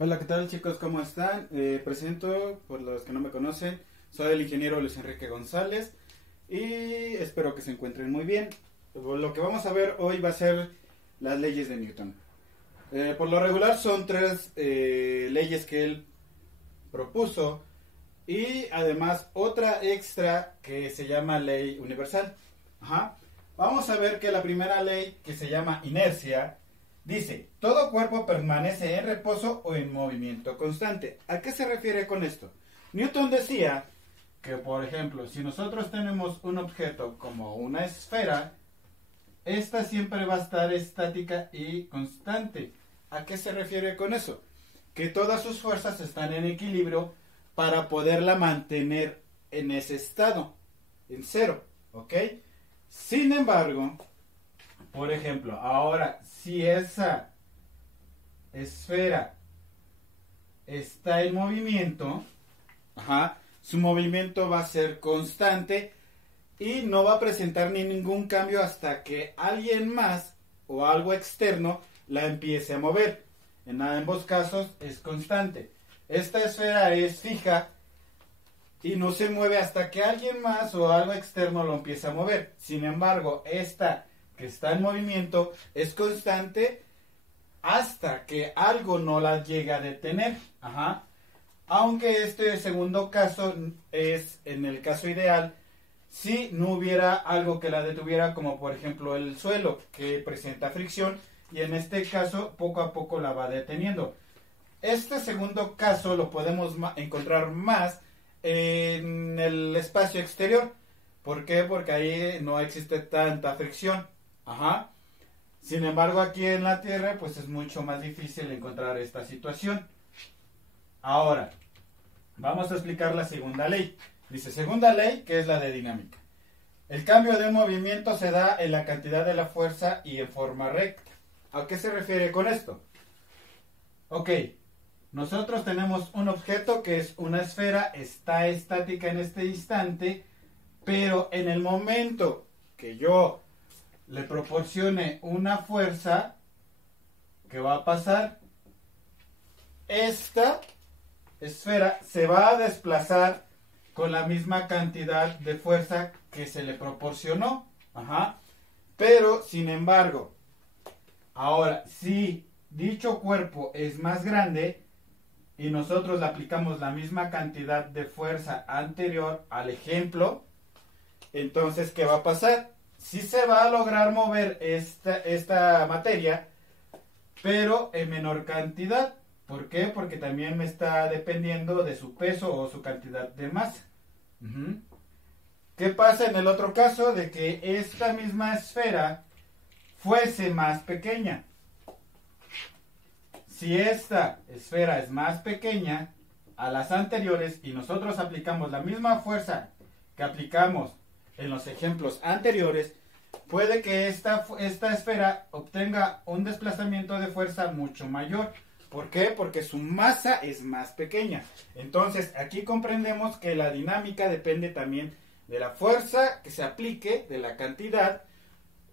Hola, ¿qué tal chicos? ¿Cómo están? Presento, por los que no me conocen, soy el ingeniero Luis Enrique González y espero que se encuentren muy bien. Lo que vamos a ver hoy va a ser las leyes de Newton. Por lo regular son tres leyes que él propuso y además otra extra que se llama ley universal. Ajá. Vamos a ver que la primera ley, que se llama inercia, dice, todo cuerpo permanece en reposo o en movimiento constante. ¿A qué se refiere con esto? Newton decía que, por ejemplo, si nosotros tenemos un objeto como una esfera, esta siempre va a estar estática y constante. ¿A qué se refiere con eso? Que todas sus fuerzas están en equilibrio para poderla mantener en ese estado, en cero, ¿ok? Sin embargo, por ejemplo, ahora, si esa esfera está en movimiento, su movimiento va a ser constante y no va a presentar ni ningún cambio hasta que alguien más o algo externo la empiece a mover. En ambos casos es constante. Esta esfera es fija y no se mueve hasta que alguien más o algo externo lo empiece a mover. Sin embargo, esta que está en movimiento es constante hasta que algo no la llegue a detener. Aunque este segundo caso es en el caso ideal si no hubiera algo que la detuviera, como por ejemplo el suelo, que presenta fricción y en este caso poco a poco la va deteniendo. Este segundo caso lo podemos encontrar más en el espacio exterior. ¿Por qué? Porque ahí no existe tanta fricción. Sin embargo, aquí en la Tierra pues es mucho más difícil encontrar esta situación. Ahora, vamos a explicar la segunda ley. Dice, segunda ley, que es la de dinámica. El cambio de un movimiento se da en la cantidad de la fuerza y en forma recta. ¿A qué se refiere con esto? Ok, nosotros tenemos un objeto que es una esfera, está estática en este instante, pero en el momento que yo le proporcione una fuerza, ¿qué va a pasar? Esta esfera se va a desplazar con la misma cantidad de fuerza que se le proporcionó. Pero, sin embargo, ahora, si dicho cuerpo es más grande y nosotros le aplicamos la misma cantidad de fuerza anterior al ejemplo, entonces, ¿qué va a pasar? Sí se va a lograr mover esta materia, pero en menor cantidad. ¿Por qué? Porque también me está dependiendo de su peso o su cantidad de masa. ¿Qué pasa en el otro caso? De que esta misma esfera fuese más pequeña. Si esta esfera es más pequeña a las anteriores y nosotros aplicamos la misma fuerza que aplicamos en los ejemplos anteriores, puede que esta esfera obtenga un desplazamiento de fuerza mucho mayor. ¿Por qué? Porque su masa es más pequeña. Entonces, aquí comprendemos que la dinámica depende también de la fuerza que se aplique, de la cantidad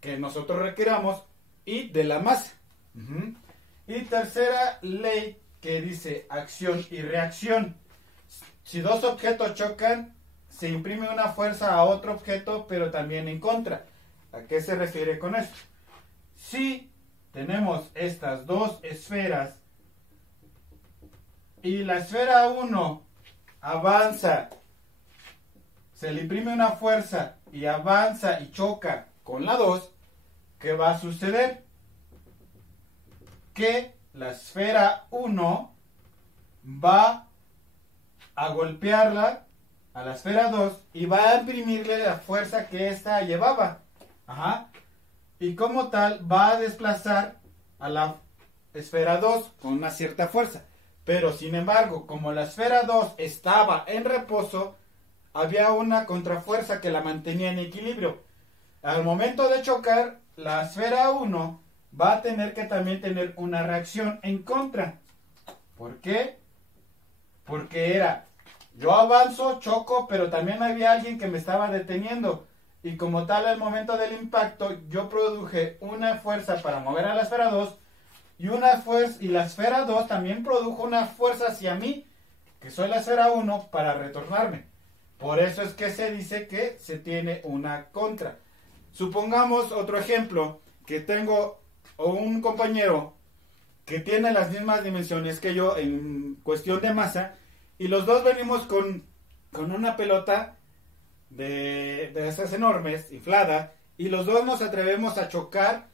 que nosotros requeramos y de la masa. Y tercera ley, que dice acción y reacción. Si dos objetos chocan, se imprime una fuerza a otro objeto, pero también en contra. ¿A qué se refiere con esto? Si tenemos estas dos esferas y la esfera 1 avanza, se le imprime una fuerza y avanza y choca con la 2, ¿qué va a suceder? Que la esfera 1 va a golpearla a la esfera 2 y va a imprimirle la fuerza que ésta llevaba. Y como tal va a desplazar a la esfera 2 con una cierta fuerza. Pero sin embargo, como la esfera 2 estaba en reposo, había una contrafuerza que la mantenía en equilibrio. Al momento de chocar, la esfera 1 va a tener que también tener una reacción en contra. ¿Por qué? Porque era, yo avanzo, choco, pero también había alguien que me estaba deteniendo. Y como tal, al momento del impacto, yo produje una fuerza para mover a la esfera 2 y la esfera 2 también produjo una fuerza hacia mí, que soy la esfera 1, para retornarme. Por eso es que se dice que se tiene una contra. Supongamos otro ejemplo, que tengo un compañero que tiene las mismas dimensiones que yo en cuestión de masa, y los dos venimos con una pelota de esas enormes, inflada, y los dos nos atrevemos a chocar,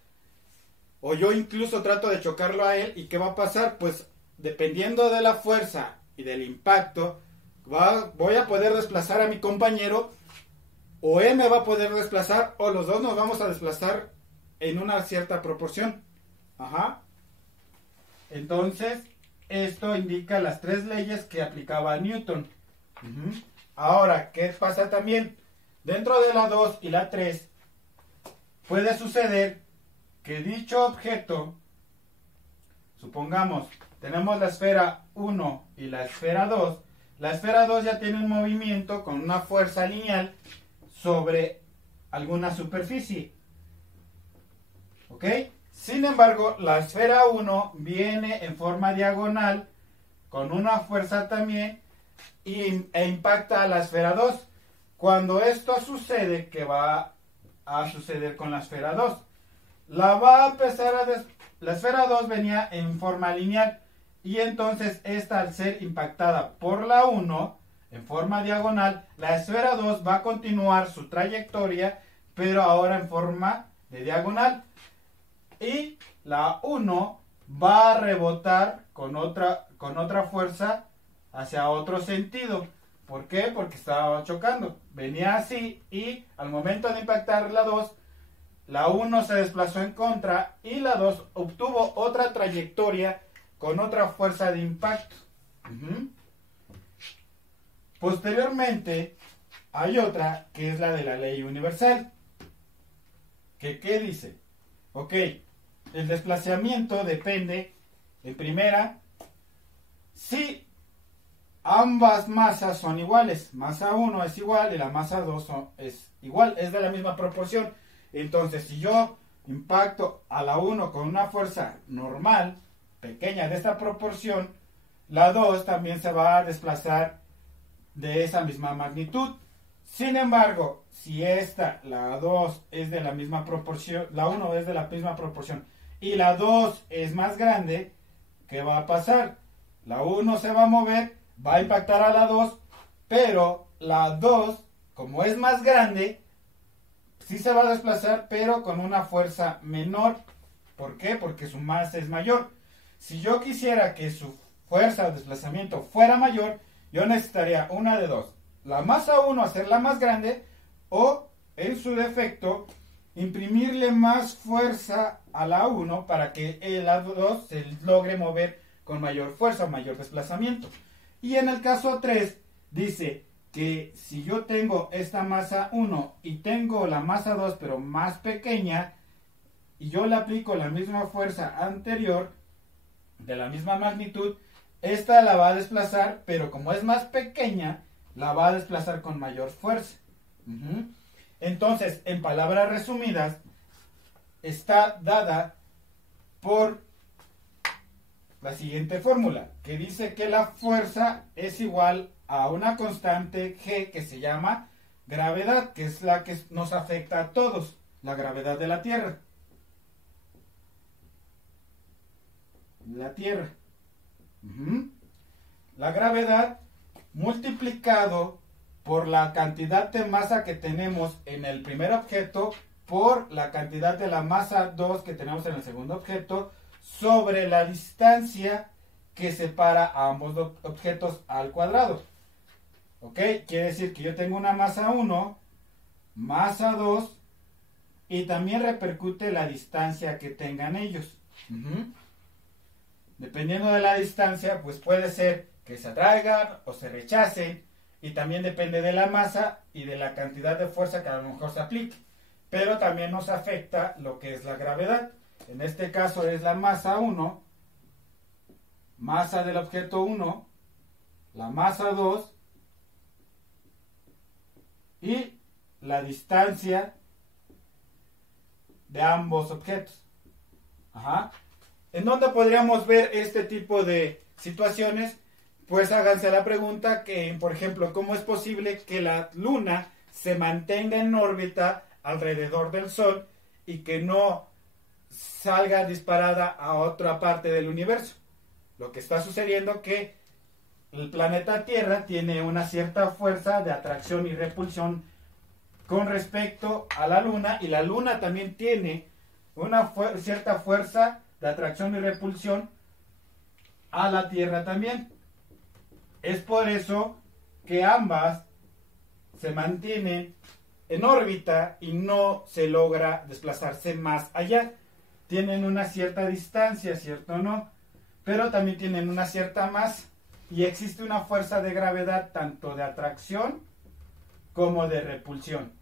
o yo incluso trato de chocarlo a él, ¿y qué va a pasar? Pues dependiendo de la fuerza y del impacto, voy a poder desplazar a mi compañero, o él me va a poder desplazar, o los dos nos vamos a desplazar en una cierta proporción. Ajá. Entonces, esto indica las 3 leyes que aplicaba Newton. Ahora, ¿qué pasa también? Dentro de la 2 y la 3, puede suceder que dicho objeto, supongamos, tenemos la esfera 1 y la esfera 2, la esfera 2 ya tiene un movimiento con una fuerza lineal sobre alguna superficie. ¿Ok? Sin embargo, la esfera 1 viene en forma diagonal con una fuerza también e impacta a la esfera 2. Cuando esto sucede, que va a suceder con la esfera 2, la esfera 2 venía en forma lineal, y entonces esta, al ser impactada por la 1 en forma diagonal, la esfera 2 va a continuar su trayectoria, pero ahora en forma de diagonal, y la 1 va a rebotar con otra fuerza hacia otro sentido. ¿Por qué? Porque estaba chocando. Venía así, y al momento de impactar la 2, la 1 se desplazó en contra, y la 2 obtuvo otra trayectoria con otra fuerza de impacto. Posteriormente, hay otra que es la de la ley universal. ¿Qué dice? Ok, el desplazamiento depende, en primera, si ambas masas son iguales. Masa 1 es igual y la masa 2 es igual, es de la misma proporción. Entonces, si yo impacto a la 1 con una fuerza normal, pequeña de esta proporción, la 2 también se va a desplazar de esa misma magnitud. Sin embargo, si la 2 es de la misma proporción, la 1 es de la misma proporción, y la 2 es más grande, ¿qué va a pasar? La 1 se va a mover, va a impactar a la 2, pero la 2, como es más grande, sí se va a desplazar, pero con una fuerza menor. ¿Por qué? Porque su masa es mayor. Si yo quisiera que su fuerza de desplazamiento fuera mayor, yo necesitaría una de dos: la masa 1 hacerla más grande, o, en su defecto, imprimirle más fuerza a la 1 para que la 2 se logre mover con mayor fuerza, mayor desplazamiento. Y en el caso 3, dice que si yo tengo esta masa 1 y tengo la masa 2 pero más pequeña, y yo le aplico la misma fuerza anterior, de la misma magnitud, esta la va a desplazar, pero como es más pequeña, la va a desplazar con mayor fuerza. Entonces, en palabras resumidas, está dada por la siguiente fórmula, que dice que la fuerza es igual a una constante G que se llama gravedad, que es la que nos afecta a todos, la gravedad de la Tierra. La gravedad multiplicado por la cantidad de masa que tenemos en el primer objeto por la cantidad de la masa 2 que tenemos en el segundo objeto sobre la distancia que separa a ambos objetos al cuadrado. ¿Ok? Quiere decir que yo tengo una masa 1, masa 2, y también repercute la distancia que tengan ellos. Dependiendo de la distancia, pues puede ser que se atraigan o se rechacen, y también depende de la masa y de la cantidad de fuerza que a lo mejor se aplique. Pero también nos afecta lo que es la gravedad. En este caso es la masa 1, masa del objeto 1, la masa 2 y la distancia de ambos objetos. ¿En dónde podríamos ver este tipo de situaciones? Pues háganse la pregunta que, por ejemplo, ¿cómo es posible que la Luna se mantenga en órbita alrededor del Sol y que no salga disparada a otra parte del universo? Lo que está sucediendo es que el planeta Tierra tiene una cierta fuerza de atracción y repulsión con respecto a la Luna, y la Luna también tiene una cierta fuerza de atracción y repulsión a la Tierra también. Es por eso que ambas se mantienen en órbita y no se logra desplazarse más allá. Tienen una cierta distancia, ¿cierto o no? Pero también tienen una cierta masa y existe una fuerza de gravedad tanto de atracción como de repulsión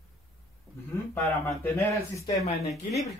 para mantener el sistema en equilibrio.